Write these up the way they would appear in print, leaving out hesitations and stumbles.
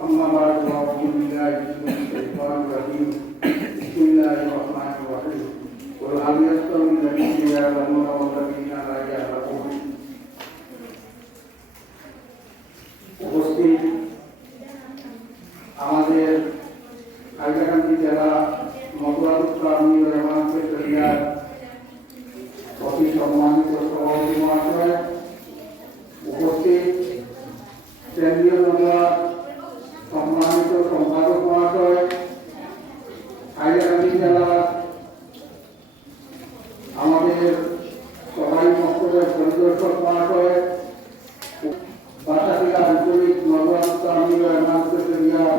أما بعد فأعوذ بالله من الشيطان الرجيم بسم الله الرحمن الرحيم قل هل يستوي الذين يعلمون والذين لا يعلمون উপস্থিত আমাদের হাইলাকান্দি জেলা মধুয়ারুত্তরামী রহমানপুর জেলার অতি সম্মানিত সভাপতি মহাশয়, উপস্থিত কেন্দ্রীয় জেলা সম্মানিত সম্পাদক মহাশয়, হাইলাকান্দি জেলার আমাদের সবাই মক্তবের পরিদর্শক মহাশয়, বাসাটিলা আঞ্চলিক মধুয়ারুত্তরামী রহমানপুর জেলার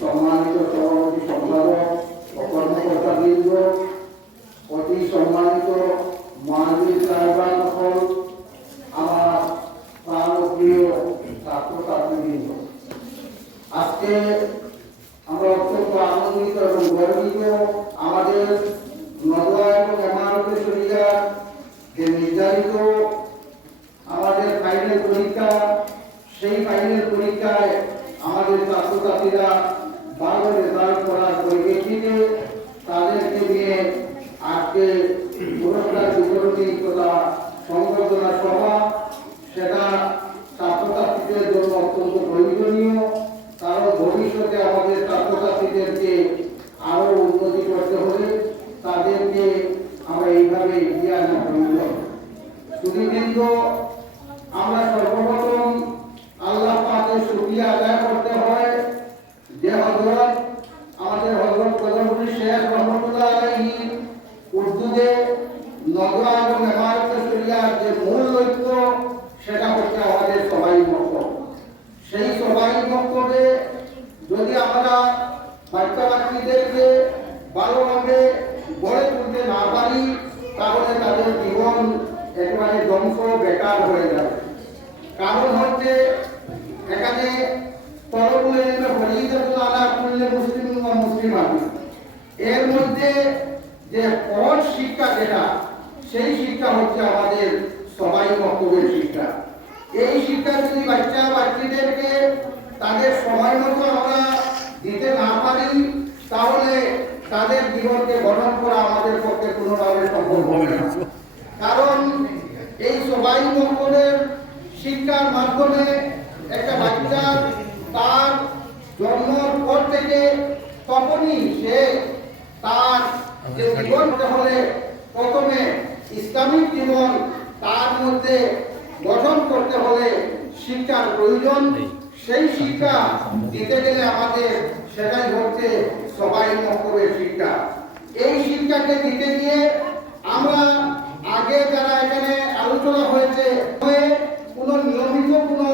সম্মানিত সভাপতি সম্পাদক ও কর্মকর্তাবৃন্দ, অতি সম্মানিত মহাজীর সাহেবান সকল, আমার প্রাণপ্রিয় ছাত্রছাত্রীবৃন্দ, আজকে আমরা অত্যন্ত আনন্দিত এবং গর্বিত। আমাদের নদুয়া এবং এমারতে শরিয়ার যে নির্ধারিত আমাদের ফাইনাল পরীক্ষা, সেই ফাইনাল পরীক্ষায় আমাদের ছাত্রছাত্রীরা ভালো রেজাল্ট করার পরিপ্রেক্ষিতে তাদেরকে নিয়ে আজকে পুরস্কার বিতরণী তথা সংবর্ধনা সভা, সেটা ছাত্রছাত্রীদের জন্য অত্যন্ত প্রয়োজনীয়। কারণ ভবিষ্যতে আমাদের ছাত্রছাত্রীদেরকে আরো উন্নতি করতে হলে তাদেরকে আমরা এইভাবে এগিয়ে আনা প্রয়োজন। শুধুমাত্র আমরা সর্বপ্রথম আল্লাহ পাকের শুকরিয়া আদায় করতে হয় যে হযরত আমাদের হযরত কদমপুর শেখ রহমাতুল্লাহ আলাইহি উর্দুতে নদওয়া এবং এমারতে শরিয়ার যে মূল লক্ষ্য, সেটা হচ্ছে আমাদের সবাই মক্তব। সেই সবাই মক্তবে যদি আমরা বাচ্চাদেরকে ভালোভাবে গড়ে তুলতে না পারি, তাহলে তাদের জীবন একেবারে ধ্বংস বেকার হয়ে যাবে। কারণ হচ্ছে এখানে তরফুল ইলমে ফরিদাতুল আলা কুল্লি মুসলিমিন ওয়া মুসলিমাতিন, এর মধ্যে যে পর শিক্ষা যেটা, সেই শিক্ষা হচ্ছে আমাদের সবাই মক্তবের শিক্ষা। এই শিক্ষা যদি বাচ্চাদেরকে তাদের সময় মতো আমরা দিতে না পারি, তাহলে তাদের জীবনকে গঠন করা আমাদের পক্ষে কোনোভাবে সম্ভব হবে না। কারণ এই সবাই মক্তবের শিক্ষার মাধ্যমে একটা বাচ্চা তার জন্মের পর থেকে তখনই সে তার যে জীবন হলে প্রথমে ইসলামিক জীবন তার মধ্যে গঠন করতে হলে শিক্ষার প্রয়োজন। সেই শিক্ষা দিতে গেলে আমাদের সেটাই হচ্ছে সবাই মক্তবের শিক্ষা। এই শিক্ষাকে দিতে গিয়ে আমরা আগে যারা এখানে আলোচনা হয়েছে, কোনো নিয়মিত কোনো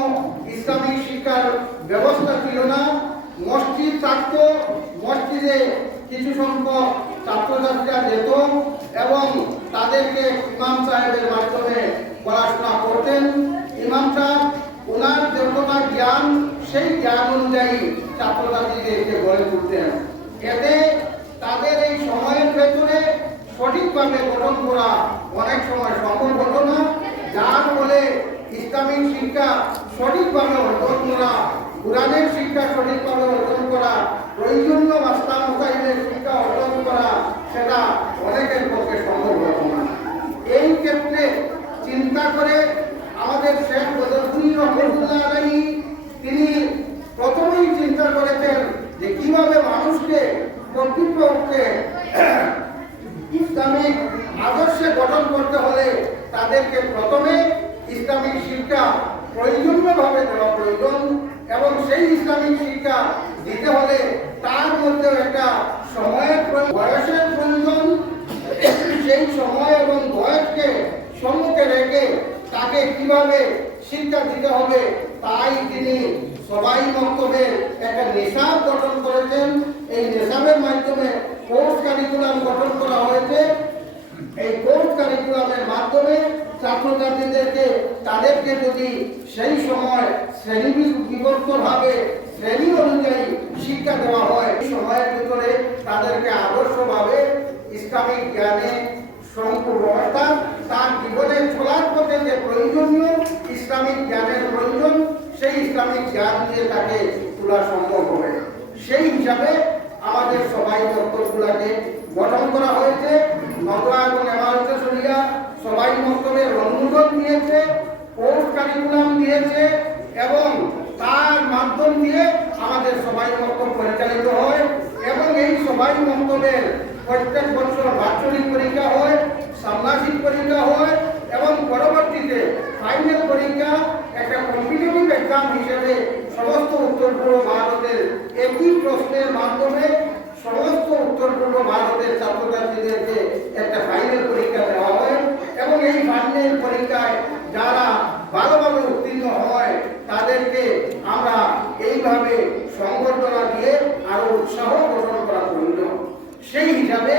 ইসলামিক শিক্ষার ব্যবস্থা ছিল না। মসজিদ থাকত, মসজিদে কিছু সংখ্যক ছাত্রছাত্রীরা যেত এবং তাদেরকে ইমাম সাহেবের মাধ্যমে পড়াশোনা করতেন। ইমাম সাহেব ওনার যতটা জ্ঞান, সেই জ্ঞান অনুযায়ী ছাত্রছাত্রীদেরকে গড়ে তুলতেন। এতে তাদের এই সময়ের ভেতরে সঠিকভাবে গঠন করা অনেক সময় সম্ভব হতো না, যার ফলে ইসলামিক শিক্ষা সঠিকভাবে অর্জন করা, কোরআনের শিক্ষা সঠিকভাবে অর্জন করা, প্রয়োজনীয় মাসলা মাসাইলের শিক্ষা অর্জন করা, সেটা অনেকের পক্ষে সম্ভব হতো না। এই ক্ষেত্রে চিন্তা করে আমাদের শেখ কদমপুর রহমাতুল্লাহ আলাইহি তিনি প্রথমেই চিন্তা করেছেন যে কিভাবে মানুষকে কর্তৃপক্ষকে ইসলামিক আদর্শে গঠন করতে হলে তাদেরকে প্রথমে ইসলামিক শিক্ষা প্রয়োজনীয়ভাবে দেওয়া প্রয়োজন এবং সেই ইসলামিক শিক্ষা দিতে হলে তার মধ্যে একটা সময়ের বয়সের প্রয়োজন। সেই সময় এবং বয়সকে সম্মুখে রেখে তাকে কিভাবে শিক্ষা দিতে হবে, তাই তিনি সবাই মক্তবের একটা নিসাব গঠন করেছেন। এই নিসাবের মাধ্যমে কোর্স কারিকুলাম গঠন করা হয়েছে। এই কোর্স কারিকুলামের মাধ্যমে ছাত্রছাত্রীদেরকে তাদেরকে যদি সেই সময় শ্রেণীবিভক্তভাবে শ্রেণী অনুযায়ী শিক্ষা দেওয়া হয়, এই সময়ের ভিতরে তাদেরকে আদর্শভাবে ইসলামিক জ্ঞানে সম্পূর্ণ, অর্থাৎ তার জীবনে চলার পথে যে প্রয়োজনীয় ইসলামিক জ্ঞানের প্রয়োজন, সেই ইসলামিক জ্ঞান দিয়ে তাকে তোলা সম্ভব হবে। সেই হিসাবে আমাদের সবাই মক্তবগুলোকে গঠন করা হয়েছে। নদওয়া এবং এমারতে শরিয়া সবাই মক্তবের অনুমোদন দিয়েছে, কোর্স কারিকুলাম দিয়েছে এবং তার মাধ্যম দিয়ে আমাদের সবাই মক্তব পরিচালিত হয় এবং এই সবাই মক্তবের প্রত্যেক বছর বাৎসরিক পরীক্ষা হয়, ষান্মাসিক পরীক্ষা হয় এবং পরবর্তীতে ফাইনাল পরীক্ষা একটা কম্পিটিটিভ এক্সাম হিসেবে সমস্ত উত্তর পূর্ব ভারতের একই প্রশ্নের মাধ্যমে সমস্ত উত্তর পূর্ব ভারতের ছাত্রছাত্রীদেরকে একটা ফাইনাল পরীক্ষা দেওয়া হয় এবং এই ফাইনাল পরীক্ষায় যারা ভালোভাবে উত্তীর্ণ হয় তাদেরকে আমরা এইভাবে সংবর্ধনা দিয়ে আরো উৎসাহ প্রদান করা প্রয়োজন। সেই হিসাবে